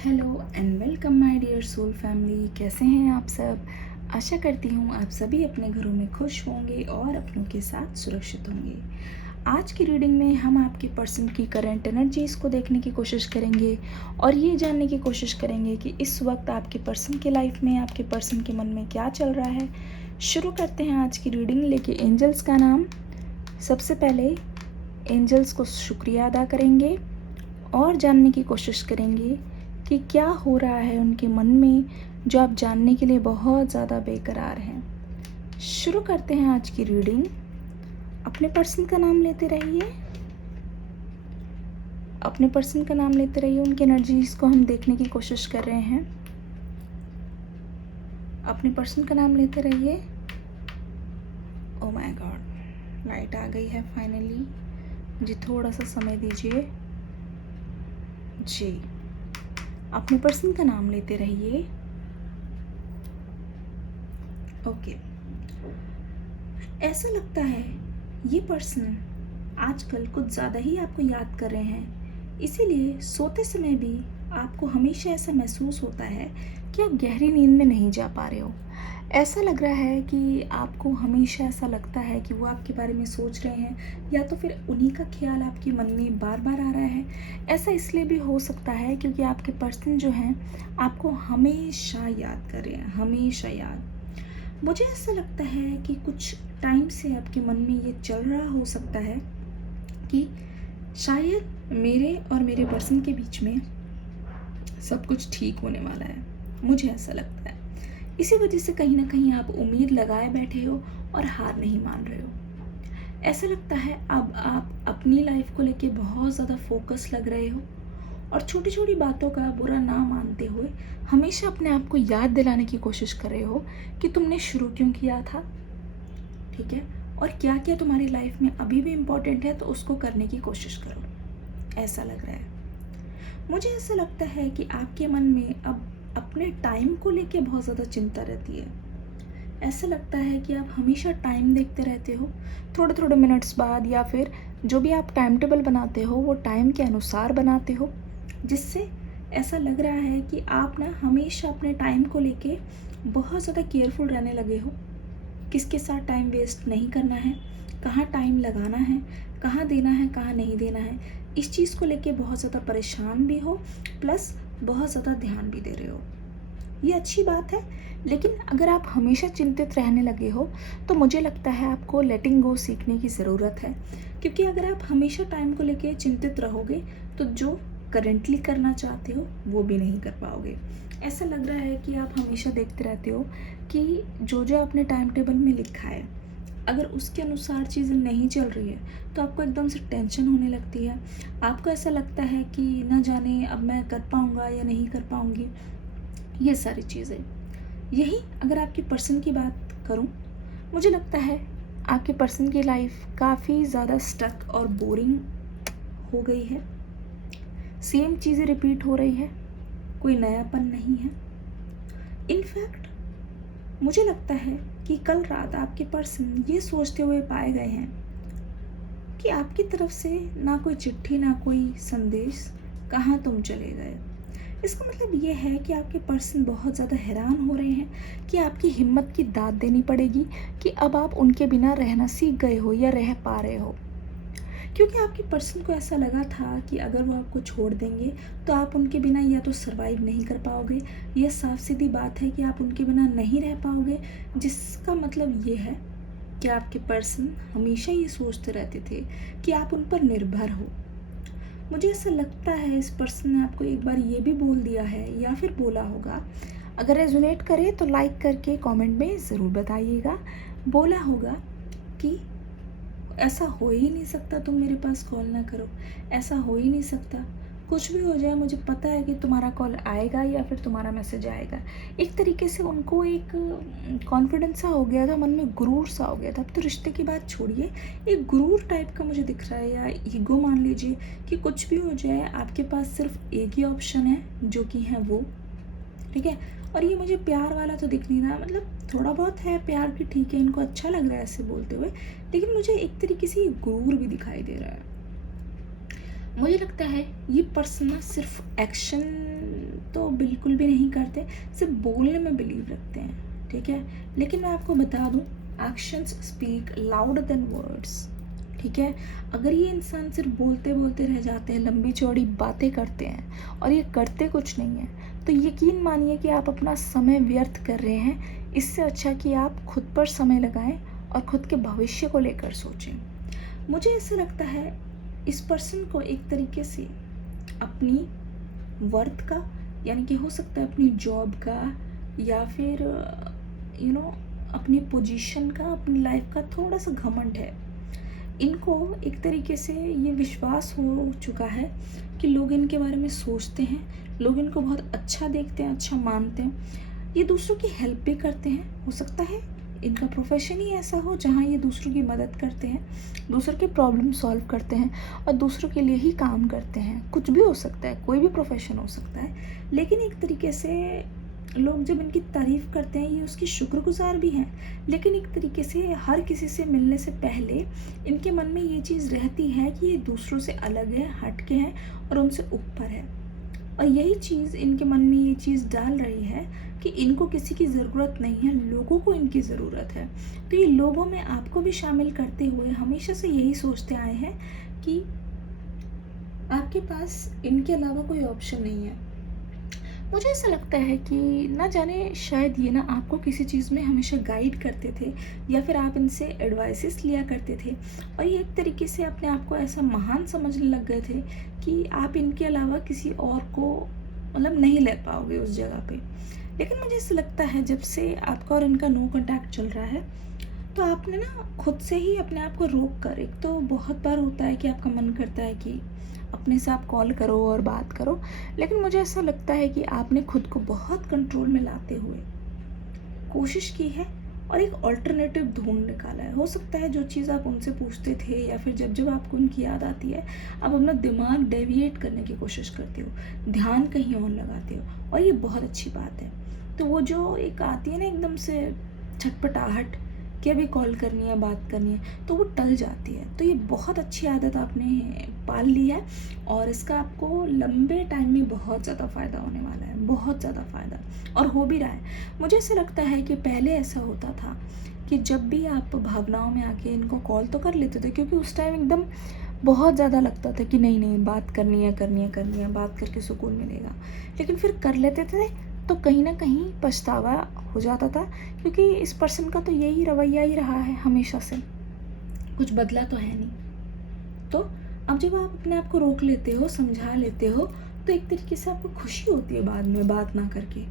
Hello and welcome my dear soul family. कैसे हैं आप सब? आशा करती हूँ आप सभी अपने घरों में खुश होंगे और अपनों के साथ सुरक्षित होंगे। आज की रीडिंग में हम आपके पर्सन की करंट एनर्जीज़ को देखने की कोशिश करेंगे और ये जानने की कोशिश करेंगे कि इस वक्त आपके पर्सन के लाइफ में, आपके पर्सन के मन में क्या चल रहा है। शुरू करते हैं आज की रीडिंग लेके एंजल्स का नाम। सबसे पहले एंजल्स को शुक्रिया अदा करेंगे और जानने की कोशिश करेंगे कि क्या हो रहा है उनके मन में, जो आप जानने के लिए बहुत ज़्यादा बेकरार हैं। शुरू करते हैं आज की रीडिंग। अपने पर्सन का नाम लेते रहिए, अपने पर्सन का नाम लेते रहिए। उनकी एनर्जीज को हम देखने की कोशिश कर रहे हैं। अपने पर्सन का नाम लेते रहिए। ओह माय गॉड, लाइट आ गई है फाइनली। जी थोड़ा सा समय दीजिए। जी अपने पर्सन का नाम लेते रहिए। ओके, ऐसा लगता है ये पर्सन आजकल कुछ ज़्यादा ही आपको याद कर रहे हैं, इसीलिए सोते समय भी आपको हमेशा ऐसा महसूस होता है कि आप गहरी नींद में नहीं जा पा रहे हो। ऐसा लग रहा है कि आपको हमेशा ऐसा लगता है कि वो आपके बारे में सोच रहे हैं, या तो फिर उन्हीं का ख्याल आपके मन में बार बार आ रहा है। ऐसा इसलिए भी हो सकता है क्योंकि आपके पर्सन जो हैं आपको हमेशा याद कर रहे हैं, हमेशा याद। मुझे ऐसा लगता है कि कुछ टाइम से आपके मन में ये चल रहा हो सकता है कि शायद मेरे और मेरे पर्सन के बीच में सब कुछ ठीक होने वाला है। मुझे ऐसा लगता है इसी वजह से कहीं ना कहीं आप उम्मीद लगाए बैठे हो और हार नहीं मान रहे हो। ऐसा लगता है अब आप अपनी लाइफ को लेके बहुत ज़्यादा फोकस लग रहे हो और छोटी छोटी बातों का बुरा ना मानते हुए हमेशा अपने आप को याद दिलाने की कोशिश कर रहे हो कि तुमने शुरू क्यों किया था, ठीक है, और क्या क्या तुम्हारी लाइफ में अभी भी इम्पोर्टेंट है तो उसको करने की कोशिश करो। ऐसा लग रहा है। मुझे ऐसा लगता है कि आपके मन में अब अपने टाइम को लेके बहुत ज़्यादा चिंता रहती है। ऐसा लगता है कि आप हमेशा टाइम देखते रहते हो, थोड़े थोड़े मिनट्स बाद, या फिर जो भी आप टाइम टेबल बनाते हो वो टाइम के अनुसार बनाते हो, जिससे ऐसा लग रहा है कि आप ना हमेशा अपने टाइम को लेके बहुत ज़्यादा केयरफुल रहने लगे हो। किसके साथ टाइम वेस्ट नहीं करना है, कहाँ टाइम लगाना है, कहाँ देना है, कहाँ नहीं देना है, इस चीज़ को लेके बहुत ज़्यादा परेशान भी हो, प्लस बहुत ज़्यादा ध्यान भी दे रहे हो। ये अच्छी बात है, लेकिन अगर आप हमेशा चिंतित रहने लगे हो तो मुझे लगता है आपको लेटिंग गो सीखने की ज़रूरत है। क्योंकि अगर आप हमेशा टाइम को लेके चिंतित रहोगे तो जो करेंटली करना चाहते हो वो भी नहीं कर पाओगे। ऐसा लग रहा है कि आप हमेशा देखते रहते हो कि जो जो आपने टाइम टेबल में लिखा है, अगर उसके अनुसार चीज़ें नहीं चल रही है तो आपको एकदम से टेंशन होने लगती है। आपको ऐसा लगता है कि ना जाने अब मैं कर पाऊँगा या नहीं कर पाऊँगी। ये सारी चीज़ें, यही अगर आपके पर्सन की बात करूं, मुझे लगता है आपके पर्सन की लाइफ काफ़ी ज़्यादा स्टक और बोरिंग हो गई है। सेम चीज़ें रिपीट हो रही है, कोई नयापन नहीं है। इनफैक्ट मुझे लगता है कि कल रात आपके पर्सन ये सोचते हुए पाए गए हैं कि आपकी तरफ से ना कोई चिट्ठी, ना कोई संदेश, कहाँ तुम चले गए। इसका मतलब ये है कि आपके पर्सन बहुत ज़्यादा हैरान हो रहे हैं कि आपकी हिम्मत की दाद देनी पड़ेगी कि अब आप उनके बिना रहना सीख गए हो या रह पा रहे हो। क्योंकि आपके पर्सन को ऐसा लगा था कि अगर वो आपको छोड़ देंगे तो आप उनके बिना या तो सरवाइव नहीं कर पाओगे, यह साफ सीधी बात है कि आप उनके बिना नहीं रह पाओगे। जिसका मतलब ये है कि आपके पर्सन हमेशा ये सोचते रहते थे कि आप उन पर निर्भर हो। मुझे ऐसा लगता है इस पर्सन ने आपको एक बार ये भी बोल दिया है या फिर बोला होगा। अगर रेजोनेट करे तो लाइक करके कमेंट में ज़रूर बताइएगा। बोला होगा कि ऐसा हो ही नहीं सकता, तुम मेरे पास कॉल ना करो, ऐसा हो ही नहीं सकता, कुछ भी हो जाए मुझे पता है कि तुम्हारा कॉल आएगा या फिर तुम्हारा मैसेज आएगा। एक तरीके से उनको एक कॉन्फिडेंस सा हो गया था, मन में गुरूर सा हो गया था। अब तो रिश्ते की बात छोड़िए, एक गुरूर टाइप का मुझे दिख रहा है, या ईगो मान लीजिए, कि कुछ भी हो जाए आपके पास सिर्फ एक ही ऑप्शन है जो कि है वो, ठीक है। और ये मुझे प्यार वाला तो दिख नहीं रहा, मतलब थोड़ा बहुत है प्यार भी, ठीक है, इनको अच्छा लग रहा है ऐसे बोलते हुए, लेकिन मुझे एक तरीके से ये गुरूर भी दिखाई दे रहा है। मुझे लगता है ये पर्सन ना सिर्फ एक्शन तो बिल्कुल भी नहीं करते, सिर्फ बोलने में बिलीव रखते हैं, ठीक है। लेकिन मैं आपको बता दूं, actions speak louder than words, ठीक है। अगर ये इंसान सिर्फ बोलते बोलते रह जाते हैं, लंबी चौड़ी बातें करते हैं और ये करते कुछ नहीं है, तो यकीन मानिए कि आप अपना समय व्यर्थ कर रहे हैं। इससे अच्छा कि आप खुद पर समय लगाएं और खुद के भविष्य को लेकर सोचें। मुझे ऐसा लगता है इस पर्सन को एक तरीके से अपनी वर्थ का, यानी कि हो सकता है अपनी जॉब का, या फिर अपनी पोजीशन का, अपनी लाइफ का थोड़ा सा घमंड है। इनको एक तरीके से ये विश्वास हो चुका है कि लोग इनके बारे में सोचते हैं, लोग इनको बहुत अच्छा देखते हैं, अच्छा मानते हैं। ये दूसरों की हेल्प भी करते हैं, हो सकता है इनका प्रोफेशन ही ऐसा हो जहाँ ये दूसरों की मदद करते हैं, दूसरों की प्रॉब्लम सॉल्व करते हैं और दूसरों के लिए ही काम करते हैं। कुछ भी हो सकता है, कोई भी प्रोफेशन हो सकता है, लेकिन एक तरीके से लोग जब इनकी तारीफ़ करते हैं, ये उसकी शुक्रगुजार भी हैं। लेकिन एक तरीके से हर किसी से मिलने से पहले इनके मन में ये चीज़ रहती है कि ये दूसरों से अलग है, हट के हैं और उनसे ऊपर है। और यही चीज़ इनके मन में ये चीज़ डाल रही है कि इनको किसी की ज़रूरत नहीं है, लोगों को इनकी ज़रूरत है। तो ये लोगों में आपको भी शामिल करते हुए हमेशा से यही सोचते आए हैं कि आपके पास इनके अलावा कोई ऑप्शन नहीं है। मुझे ऐसा लगता है कि ना जाने शायद ये ना आपको किसी चीज़ में हमेशा गाइड करते थे, या फिर आप इनसे एडवाइसेस लिया करते थे और ये एक तरीके से अपने आप को ऐसा महान समझने लग गए थे कि आप इनके अलावा किसी और को मतलब नहीं ले पाओगे उस जगह पे। लेकिन मुझे ऐसा लगता है जब से आपका और इनका नो कांटेक्ट चल रहा है, तो आपने ना खुद से ही अपने आप को रोक कर, एक तो बहुत बार होता है कि आपका मन करता है कि अपने से आप कॉल करो और बात करो, लेकिन मुझे ऐसा लगता है कि आपने खुद को बहुत कंट्रोल में लाते हुए कोशिश की है और एक ऑल्टरनेटिव ढूंढ निकाला है। हो सकता है जो चीज़ आप उनसे पूछते थे या फिर जब जब आपको उनकी याद आती है, आप अपना दिमाग डेविएट करने की कोशिश करते हो, ध्यान कहीं और लगाते हो, और ये बहुत अच्छी बात है। तो वो जो एक आती है ना एकदम से छटपटाहट कि अभी कॉल करनी है, बात करनी है, तो वो टल जाती है। तो ये बहुत अच्छी आदत आपने पाल ली है और इसका आपको लंबे टाइम में बहुत ज़्यादा फ़ायदा होने वाला है, बहुत ज़्यादा फ़ायदा, और हो भी रहा है। मुझे ऐसा लगता है कि पहले ऐसा होता था कि जब भी आप भावनाओं में आके इनको कॉल तो कर लेते थे, क्योंकि उस टाइम एकदम बहुत ज़्यादा लगता था कि नहीं नहीं बात करनी है, करनी है, करनी है, बात करके सुकून मिलेगा। लेकिन फिर कर लेते थे तो कहीं ना कहीं पछतावा हो जाता था, क्योंकि इस पर्सन का तो यही रवैया ही रहा है हमेशा से, कुछ बदला तो है नहीं। तो अब जब आप अपने आप को रोक लेते हो, समझा लेते हो, तो एक तरीके से आपको खुशी होती है बाद में बात ना करके।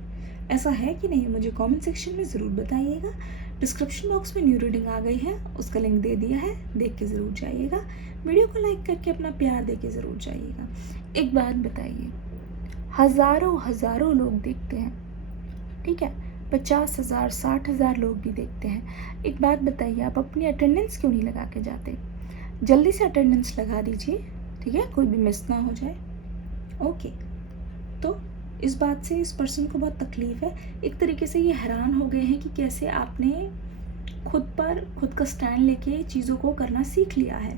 ऐसा है कि नहीं? मुझे कमेंट सेक्शन में ज़रूर बताइएगा। डिस्क्रिप्शन बॉक्स में न्यू रीडिंग आ गई है, उसका लिंक दे दिया है, देख के ज़रूर जाइएगा। वीडियो को लाइक करके अपना प्यार दे के ज़रूर जाइएगा। एक बात बताइए, हज़ारों हज़ारों लोग देखते हैं, ठीक है, 50,000 60,000 लोग भी देखते हैं। एक बात बताइए, आप अपनी अटेंडेंस क्यों नहीं लगा के जाते? जल्दी से अटेंडेंस लगा दीजिए, ठीक है, कोई भी मिस ना हो जाए। ओके, तो इस बात से इस पर्सन को बहुत तकलीफ़ है। एक तरीके से ये हैरान हो गए हैं कि कैसे आपने खुद का स्टैंड लेके चीज़ों को करना सीख लिया है,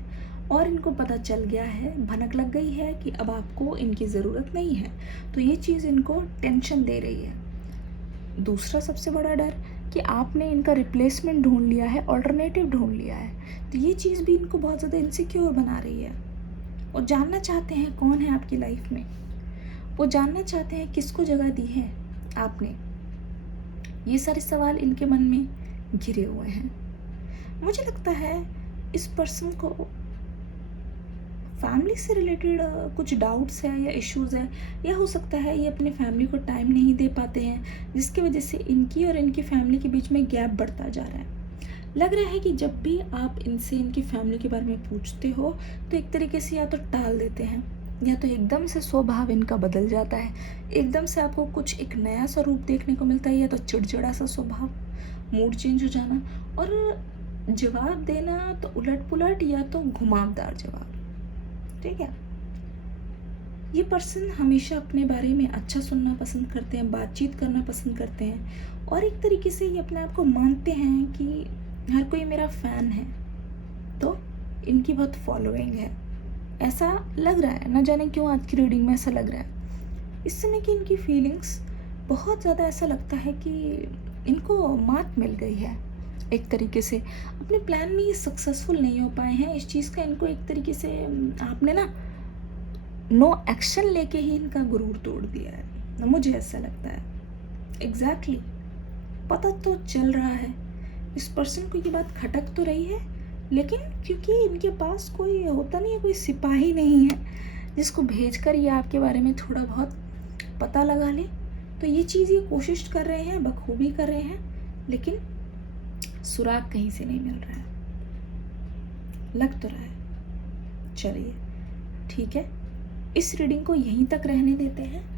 और इनको पता चल गया है, भनक लग गई है कि अब आपको इनकी ज़रूरत नहीं है। तो ये चीज़ इनको टेंशन दे रही है। दूसरा सबसे बड़ा डर कि आपने इनका रिप्लेसमेंट ढूंढ लिया है, ऑल्टरनेटिव ढूंढ लिया है। तो ये चीज़ भी इनको बहुत ज़्यादा इनसिक्योर बना रही है, और जानना चाहते हैं कौन है आपकी लाइफ में। वो जानना चाहते हैं किसको जगह दी है आपने। ये सारे सवाल इनके मन में घिरे हुए हैं। मुझे लगता है इस पर्सन को फैमिली से रिलेटेड कुछ डाउट्स है या इश्यूज़ है, या हो सकता है ये अपने फैमिली को टाइम नहीं दे पाते हैं, जिसकी वजह से इनकी और इनकी फैमिली के बीच में गैप बढ़ता जा रहा है। लग रहा है कि जब भी आप इनसे इनकी फैमिली के बारे में पूछते हो, तो एक तरीके से या तो टाल देते हैं, या तो एकदम से स्वभाव इनका बदल जाता है, एकदम से आपको कुछ एक नया सा रूप देखने को मिलता है, या तो चिड़चिड़ा सा स्वभाव, मूड चेंज हो जाना, और जवाब देना तो उलट पुलट या तो घुमावदार जवाब, ठीक है। ये पर्सन हमेशा अपने बारे में अच्छा सुनना पसंद करते हैं, बातचीत करना पसंद करते हैं, और एक तरीके से ये अपने आप को मानते हैं कि हर कोई मेरा फ़ैन है, तो इनकी बहुत फॉलोइंग है। ऐसा लग रहा है, ना जाने क्यों आज की रीडिंग में ऐसा लग रहा है। इस समय की इनकी फीलिंग्स बहुत ज़्यादा ऐसा लगता है कि इनको मात मिल गई है एक तरीके से। अपने प्लान में ये सक्सेसफुल नहीं हो पाए हैं, इस चीज़ का इनको एक तरीके से आपने ना नो एक्शन लेके ही इनका गुरूर तोड़ दिया है, मुझे ऐसा लगता है। एग्जैक्टली पता तो चल रहा है, इस पर्सन को ये बात खटक तो रही है, लेकिन क्योंकि इनके पास कोई होता नहीं है, कोई सिपाही नहीं है जिसको भेजकर ये आपके बारे में थोड़ा बहुत पता लगा ले, तो ये चीज़ ये कोशिश कर रहे हैं, बखूबी कर रहे हैं, लेकिन सुराग कहीं से नहीं मिल रहा है। लग तो रहा है। चलिए ठीक है, इस रीडिंग को यहीं तक रहने देते हैं।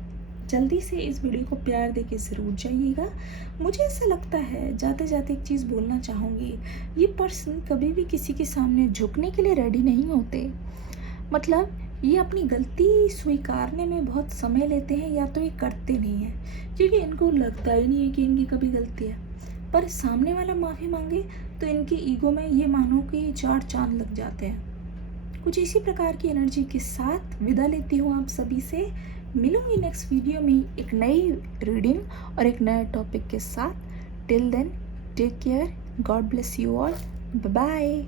जल्दी से इस वीडियो को प्यार देके ज़रूर जाइएगा। मुझे ऐसा लगता है, जाते जाते एक चीज़ बोलना चाहूँगी, ये पर्सन कभी भी किसी के सामने झुकने के लिए रेडी नहीं होते। मतलब ये अपनी गलती स्वीकारने में बहुत समय लेते हैं, या तो ये करते नहीं हैं क्योंकि इनको लगता ही नहीं है कि इनकी कभी गलती है। पर सामने वाला माफ़ी मांगे तो इनकी ईगो में ये मानो कि 4 चांद लग जाते हैं। कुछ इसी प्रकार की एनर्जी के साथ विदा लेती हूँ आप सभी से। मिलूंगी नेक्स्ट वीडियो में एक नई रीडिंग और एक नए टॉपिक के साथ। Till then take care, God bless you all, bye bye.